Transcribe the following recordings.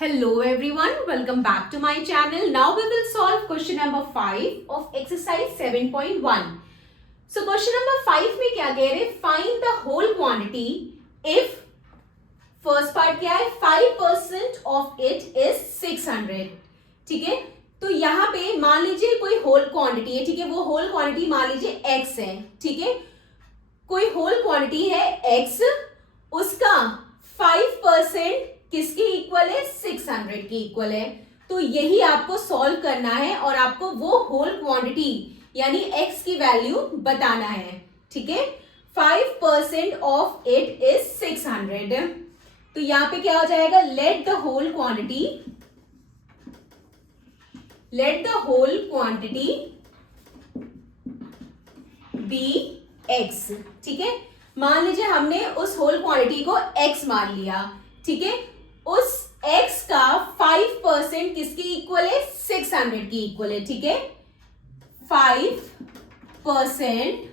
Hello everyone, welcome back to my channel. Now we will solve question number 5 of exercise 7.1. So question number 5 में क्या कह रहे? Find the whole quantity if first part क्या है? 5% of it is 600. ठीक है, तो यहाँ पे मान लीजिए कोई होल क्वांटिटी है. ठीक है, वो होल क्वांटिटी मान लीजिए x है. ठीक है, कोई होल क्वांटिटी है x, उसका 5% किसके इक्वल है? 600 के इक्वल है. तो यही आपको सॉल्व करना है और आपको वो होल क्वांटिटी यानी x की वैल्यू बताना है. ठीक है, 5% ऑफ इट इज 600. तो यहां पे क्या हो जाएगा? Let the whole quantity be x. ठीक है, मान लीजिए हमने उस होल क्वांटिटी को x मान लिया. ठीक है, उस x का 5% किसके इक्वल है? 600 की इक्वल है. ठीक है, 5%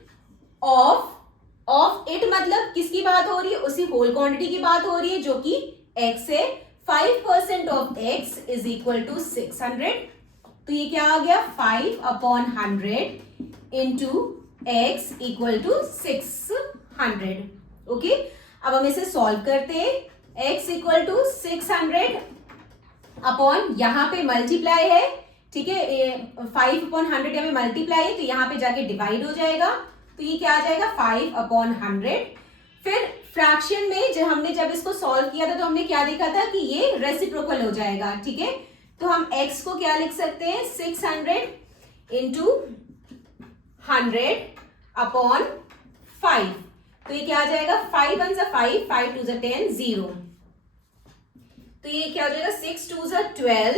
ऑफ इट मतलब किसकी बात हो रही है? उसी होल क्वांटिटी की बात हो रही है जो कि x है. 5% of x is equal to 600. तो ये क्या आ गया? 5/100 into x equal to 600. Okay, अब हम इसे सॉल्व करते हैं. x इक्वल टू 600 अपॉन यहाँ पे मल्टीप्लाई है. ठीक है, 5/100 यहाँ पे मल्टीप्लाई है तो यहाँ पे जाके डिवाइड हो जाएगा. तो ये क्या आ जाएगा? 5/100. फिर फ्रैक्शन में जब इसको सॉल्व किया था तो हमने क्या देखा था कि ये रेसिप्रोकल हो जाएगा. ठीक है, तो हम x को क्या लिख सकते हैं? 600 इंटू 100 अपॉन 5. तो ये क्या आ जाएगा? 5 1 5, 5 2 10, 0. तो ये क्या हो जाएगा? 6 2 12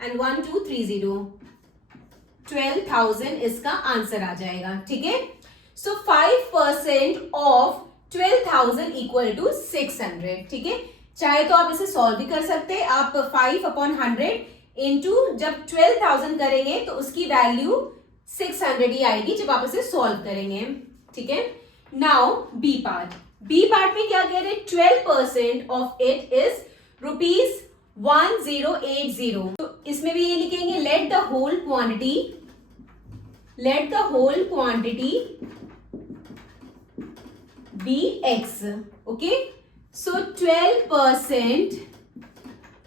एंड 1 2 3 0. 12,000 इसका आंसर आ जाएगा. ठीक है, सो 5% ऑफ 12,000 इक्वल टू 600. ठीक है, चाहे तो आप इसे सॉल्व भी कर सकते हैं. आप 5/100 इंटू जब 12,000 करेंगे तो उसकी वैल्यू 600 ही आएगी जब आप इसे सॉल्व करेंगे. ठीक है, नाउ बी पार्ट में क्या कह रहे हैं? 12% ऑफ इट इज ₹1080. तो इसमें भी ये लिखेंगे let the whole quantity be x. Okay, so 12%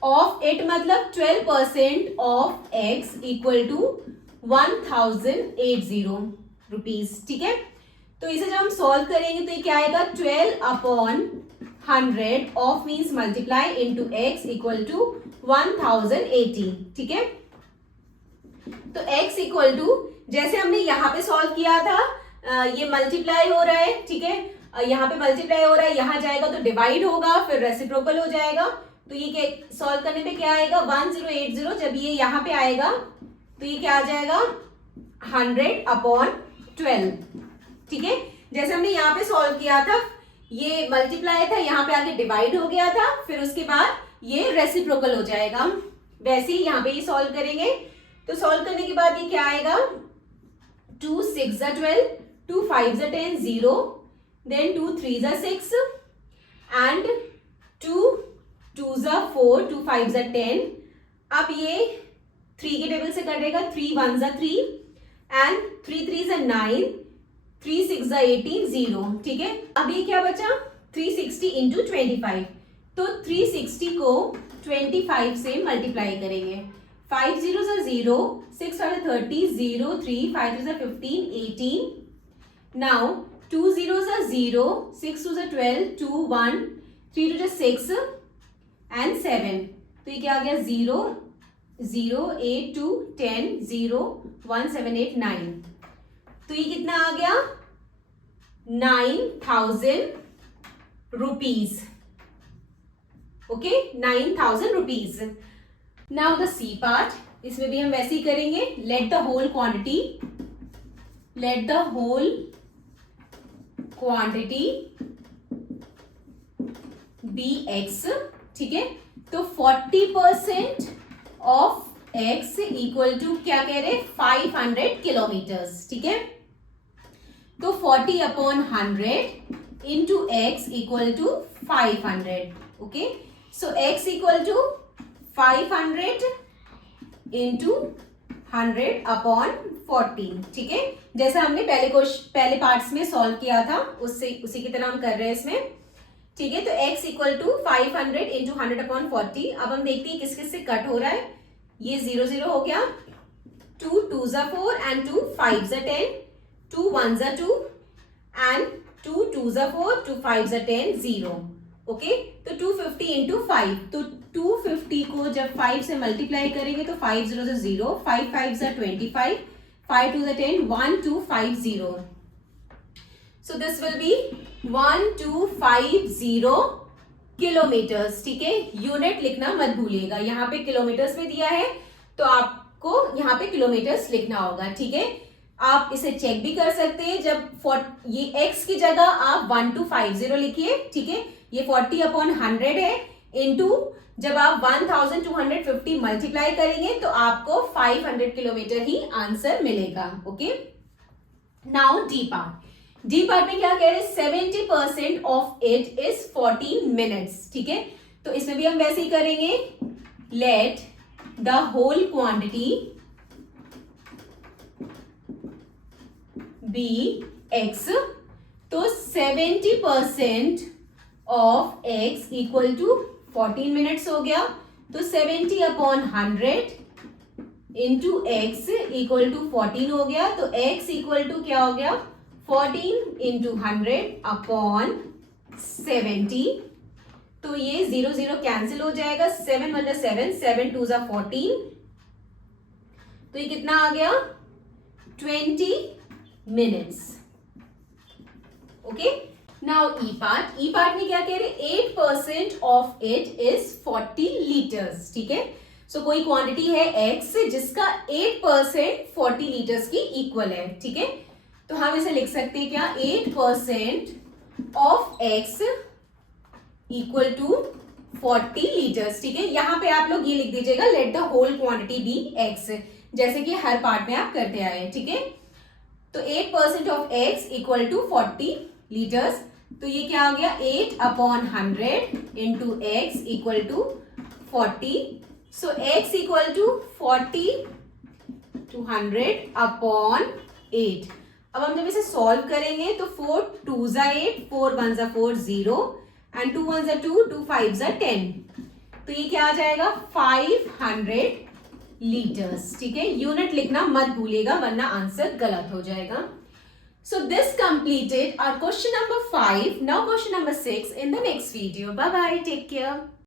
of it मतलब 12% of x equal to 1080 rupees. ठीक है, तो इसे जब हम सॉल्व करेंगे तो ये क्या आएगा? 12/100 of means multiply into x equal to 1080. ठीक है, तो x इक्वल टू जैसे हमने यहाँ पे सॉल्व किया था, ये मल्टीप्लाई हो रहा है. ठीक है, यहाँ पे मल्टीप्लाई हो रहा है, यहाँ जाएगा तो डिवाइड होगा, फिर रेसिप्रोकल हो जाएगा. तो ये सॉल्व करने पे क्या आएगा? 1080. जब ये यहाँ पे आएगा तो ये क्या आ जाएगा? 100/12. ठीक है, जैसे हमने यहाँ पे सॉल्व किया था, ये मल्टीप्लाई था, यहाँ पे आके डिवाइड हो गया था, फिर उसके बाद ये रेसिप्रोकल हो जाएगा. वैसे ही यहाँ पे ये सॉल्व करेंगे. तो सॉल्व करने के बाद ये क्या आएगा? 2 6 12, 2 5 10, 0, देन 2 3 6 एंड 2 2 4, 2 5 10. अब ये 3 के टेबल से कटेगा. 3 1 3 एंड 3 3 9, 3 6 18, 0. ठीक है, अब ये क्या बचा? 360 इंटू 25. तो 360 को 25 से मल्टीप्लाई करेंगे. 5 0 0, 6 30, 0 3, 5 15, 18. Now 2 0 0, 6 2 12, 2 1, 3 2 6 and 7. तो ये क्या आ गया? 0 0 8 2 10, 0 1 7 8 9. तो ये कितना आ गया? 9,000 rupees. Okay, 9,000 rupees. Now the C part, इसमें भी हम वैसे ही करेंगे. Let the whole quantity be x. ठीक है, तो 40% ऑफ x इक्वल टू क्या कह रहे? 500 किलोमीटर्स. ठीक है, तो 40/100 into x equal to 500. Okay, so x equal to 500 into 100 upon 14, ठीक है, जैसा हमने पहले पार्ट्स में सॉल्व किया था उसी की तरह हम कर रहे हैं इसमें, ठीक है। तो x equal to 500 into 100 upon 40। अब हम देखते हैं किस किस से कट हो रहा है। ये 0 0 हो गया, 2 2 ज़ा 4 एंड 2 5 ज़ा 10, 2 1 ज़ा 2 एंड 2 2 ज़ा 4, 2 5 ज़ा 10, 0। ओके, तो 250 इंटू 5, तो 250 को जब 5 से मल्टीप्लाई करेंगे तो 5 0 से 0, 5 5 ज़ा 25, 5 2 ज़ा 10, 1250। So this will be 1250 kilometres, ठीक है। यूनिट लिखना मत भूलिएगा, यहाँ पे किलोमीटर्स में दिया है तो आपको यहाँ पे किलोमीटर्स लिखना होगा, ठीक है। आप इसे चेक भी कर सकते हैं, जब ये x की जगह आप 1250 लिखिए, ठीक है। ये 40 अपॉन 100 है, इनटू जब आप 1250 मल्टीप्लाई करेंगे तो आपको 500 किलोमीटर ही आंसर मिलेगा। ओके, नाउ डी पार्ट में क्या कह रहे हैं, 70% ऑफ इट इज 14 मिनट्स, ठीक है। तो इसमें भी हम वैसे ही करेंगे, let the whole quantity be x, तो 70% of x equal to 14 minutes हो गया, तो 70 upon 100 into x equal to 14 हो गया, तो x इक्वल टू क्या हो गया, 14 इंटू 100 अपॉन 70। तो ये 0 0 कैंसिल हो जाएगा, 7 1 7, 7 2 14, तो ये कितना आ गया, 20 मिनट्स। ओके, नाउ ई पार्ट में क्या कह रहे, 8% ऑफ इट इज 40 लीटर्स, ठीक है। सो कोई क्वांटिटी है x जिसका 8% 40 लीटर्स की इक्वल है, ठीक है। तो हम इसे लिख सकते हैं क्या, 8% of x equal to 40 litres, ठीक है। यहां पे आप लोग ये लिख दीजिएगा, let the whole quantity be x, जैसे कि हर पार्ट में आप करते आए हैं, ठीक है। तो 8% of x equal to 40 litres, तो ये क्या हो गया, 8 upon 100 into x equal to 40। So x equal to 40 to 100 upon 8। अब हम जब इसे सॉल्व करेंगे तो 4 2 ज़ा 8, 4 1 ज़ा 4, 0 एंड 2 1 ज़ा 2, 2 5 ज़ा 10, तो ये क्या आ जाएगा, 500 लीटर्स, ठीक है। यूनिट लिखना मत भूलिएगा वरना आंसर गलत हो जाएगा। So this completed our question number 5. Now question number 6 in the next video. Bye bye. Take care.